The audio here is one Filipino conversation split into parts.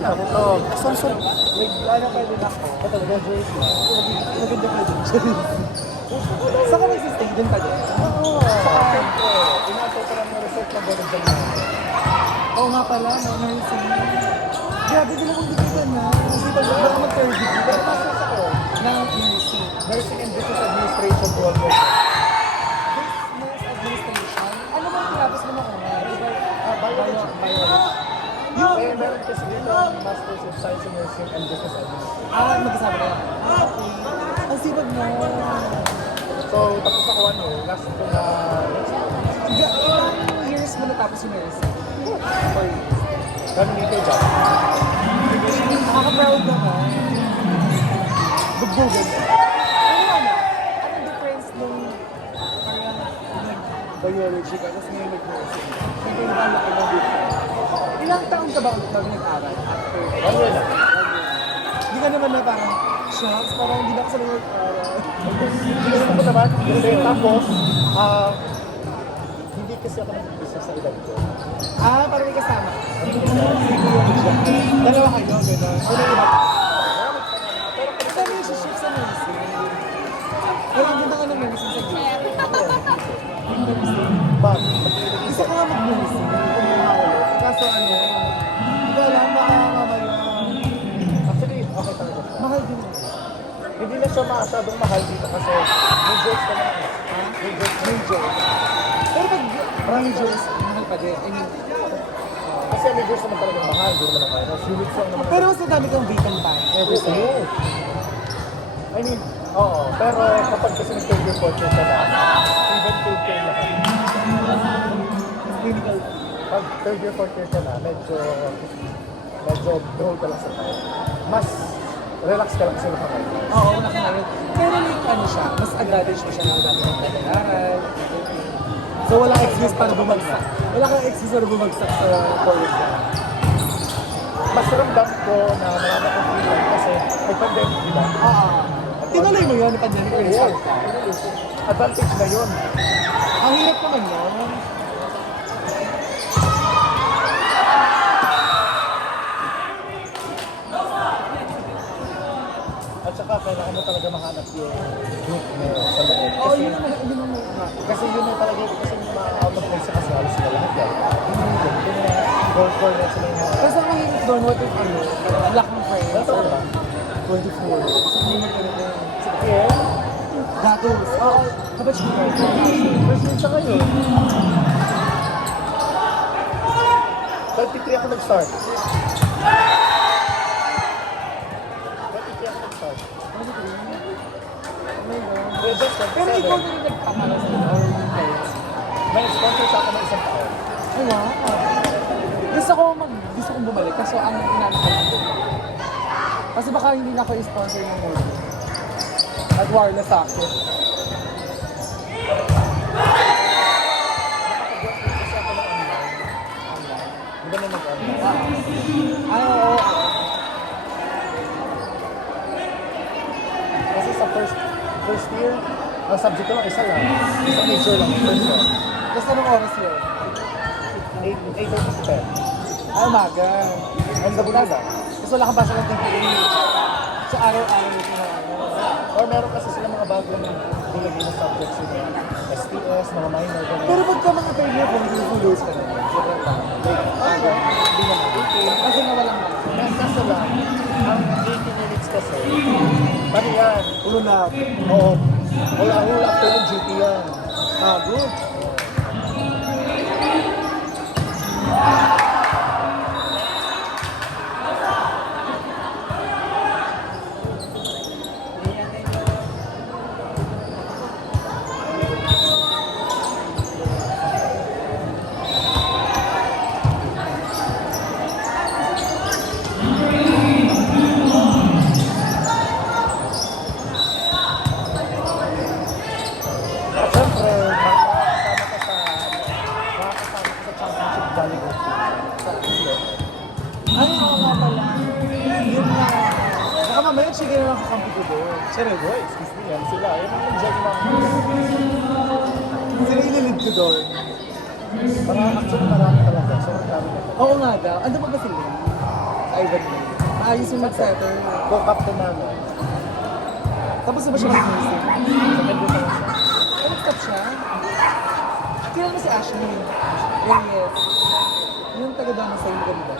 Ito. Sorry. Ano pa din ako? Ito, graduation. Maganda ka din. Saan ka nagsistay? Doon ka din? Oo. Siyempre, inatay ko lang yung resort na board of Oo nga pala, no, nursing. Grabe, dalawang degree ka na. Kasi baka mag-third degree. Pero masters ako ng nursing. Nursing and Business Administration dual program. Business Administration? Ano ba yung tapos mo na ko nga? Biology. Kaya meron kasi dito ang Masters of Science in Nursing and Business Administration. Mag-isama na yan. Okay. Ang sipag mo. So, tapos ako last ko na ilang years mo natapos yung nursing? 4 years. Ganun dito yung job. Nakaka-proud naman. Bugbugan. Anong difference nung parang biology ka, tapos ngayon nag-nursing? Hindi ba laki na difference? Ilang taon ka ba bago nag-aral after? 1 year na. Hindi ka naman na parang, shucks, parang hindi na ako sa nag-aral. Gusto ko naman, kasi tapos, hindi kasi ako nag-business sa edad ko. Parang may kasama. Dalawa kayo, gano'n. Ano yung iba? Pero sa relationship sa nursing, walang ganda ka ng nursing sa group. But, gusto ko nga mag-nursing, kumuha ulit. Kaso hindi ko alam, baka mamaya. Actually, okay talaga siya. Mahal din. Hindi na siya masyadong mahal dito kasi may jokes ka naman. May jokes. Pero pag maraming jokes, mahal pa din. I mean, kasi may jokes naman talagang mahal, hindi naman ang kaya. Units lang naman. Pero mas madami kang vacant time every day. I mean, oo. Pero kapag kasi nag-third year, fourth year ka na, even third year na ka. Clinical. Pag third year, fourth year ka na, medyo draw ka lang sa time. Mas relax ka lang kasi nakakain. Oo, wala ka na rin. Pero like siya, mas advantage mo siya na dami ng pag-aaral. So walang excuse para bumagsak. Wala kang excuse para bumagsak sa college. Mas ramdam ko na marami akong free time kasi may pandemic, di ba? Tinuloy mo yun, pandemic or start ka? Advantage na yun. Ang hirap naman yun. At saka kailangan mo talaga mahanap yung group mo sa loob. Oo, yun naman. Kasi yun na talaga, kasi yung mga out of place kasi halos sila lahat yan. Yun na goal for na sila yung mga... Kasi ang mahirap doon, what if lack ng friends. Ano ba? 24. Sa clinic ko rin. Sa care? Gatos. Oo, kabatch ko rin. First year siya ngayon. 23 ako nag-start. Pero ikaw na rin nagpapala sa iyo or yung parents? May sponsor sa ako ng isang taon. Oh, wow. Gusto kong bumalik kaso ang inaano ko lang doon. Kasi baka hindi na ako i-sponsor ng movie. At wireless sa akin. Kasi ako ng online. Di ba na mag-online? Oo. Kasi sa first year, ang subject ko lang isa lang. Isang major lang, first year. Tapos anong oras yun? 8 to 10. Umaga. Ang gabi na lang. Tapos wala kang basa ng TPA. So araw-araw yung Or meron kasi sila mga bagong nilagay na subjects yung STS, mga minor. Pero pagka mga third year, kung hindi full years ka na yun, sobrang lang. Hindi naman. Kasi nga walang lang. Kaso lang, ang 80 minutes kasi, paano yan? Ulap. Oo. Hula after ng duty yan. Good. Mamaya, sige na lang kakampi ko doon. Siyempre, boy, excuse me yan. Sila, yun ang nag-judge lang. Sila ililid ko doon. Actually, marami talaga. So, marami na. Oo nga daw. Ano ba sila? Ivan Lee. Maayos yung mag-setter. Co-captain namin. Tapos na ba siya mag-nursing? Sa Medyo naman siya. Ay, nag-stop siya? Kilala mo si Ashley. Yes. Yung taga-dama sa iyo, diba?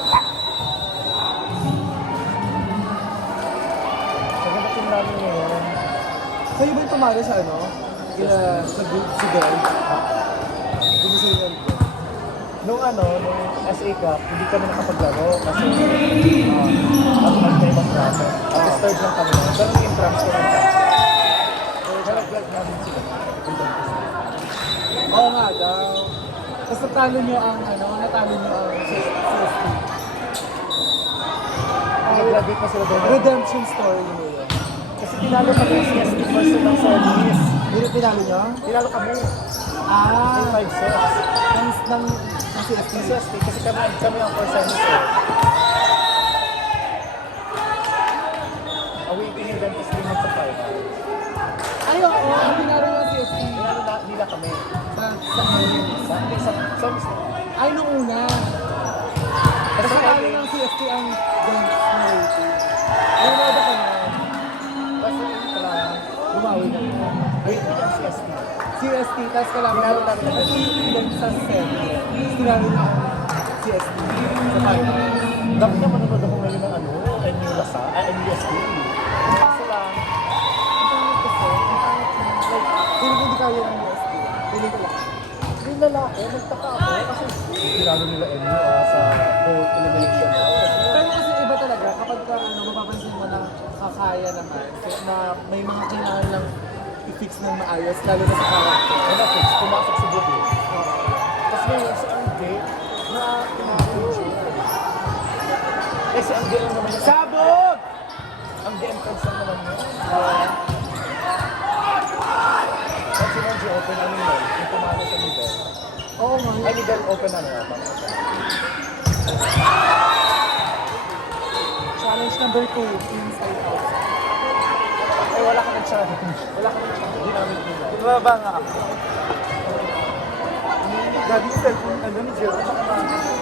Nagkakating namin ngayon. Kayo ba yung tumalo sa ano? Sa group, si Del? Hindi mo sila nalito. Nung SA Cup, hindi kami nakapaglaro kasi at may ibang braso. At third lang kami. Pero yung transfer lang kami. Kaya nag-vlog namin sila. Oo nga daw. Tapos natalo nyo ang CST. Nag-graduate na sila doon. Redemption story mo yun. Kasi tinalo kami yung CST first ng service. Hindi tinalo nyo? Tinalo kami. Ah, 5 sets. ng CST. Yung CST kasi kami ang first service. Awaiting yung dentist limit sa final. Ay, oo. Tinalo yung CST. Tinalo na nila kami. Sa Service na. ay, nung una. Kasi tinalo ng CST ang dance na rating. Ano ba ka na? Kasi Bumawi na. awaiting yung CST. CST, tapos kalaban Tinalo namin na kasi doon sa set. Tinalo na CST sa final. Dapat nga manonood ako ngayon ng NU Lasa, NUSD. Kaso lang, Ang pangit kasi, like, hindi kaya ng UST. Hindi ko lang. yung lalaki, nagtaka ako kasi tinalo nila NU sa both elimination. Pero kasi iba talaga, kapag ka, mapapansin mo na kakaya naman, na may mga kailangan lang i-fix ng maayos, lalo na sa character. Ano, fix, pumasok sa buti. Tapos ngayon, si Angge, na pinaka-future. Eh, si Angge lang naman yung... Sabog! Angge entrance lang naman yun. At si Angge open ano yun, yung pumalo sa middle. Oo nga. Ay, middle open ano yata. Challenge number 2, inside out. Ay, wala ka nag-challenge. Wala ka nag-challenge. Ginamit nila. Bumaba nga ako. Gabi yung cellphone, ni Jero, tsaka na.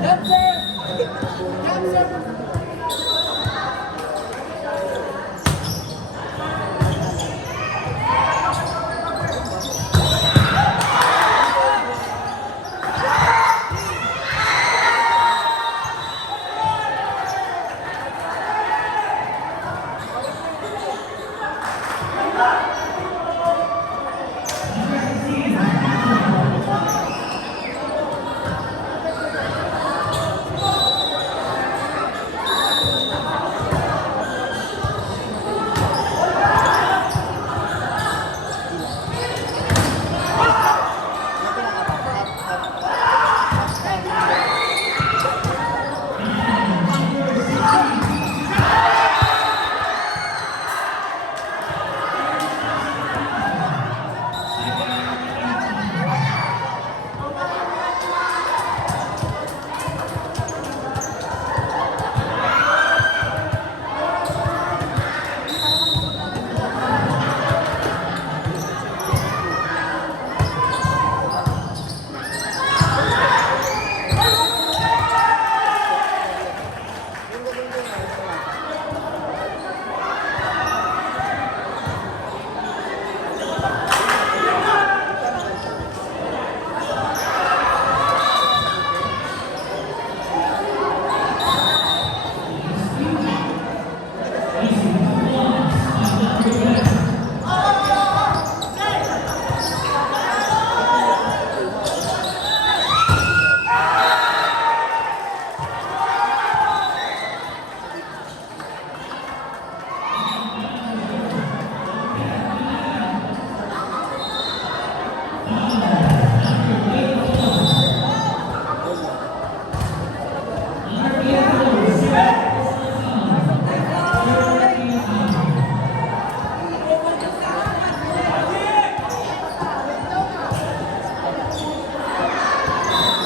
Dancer! Dancer!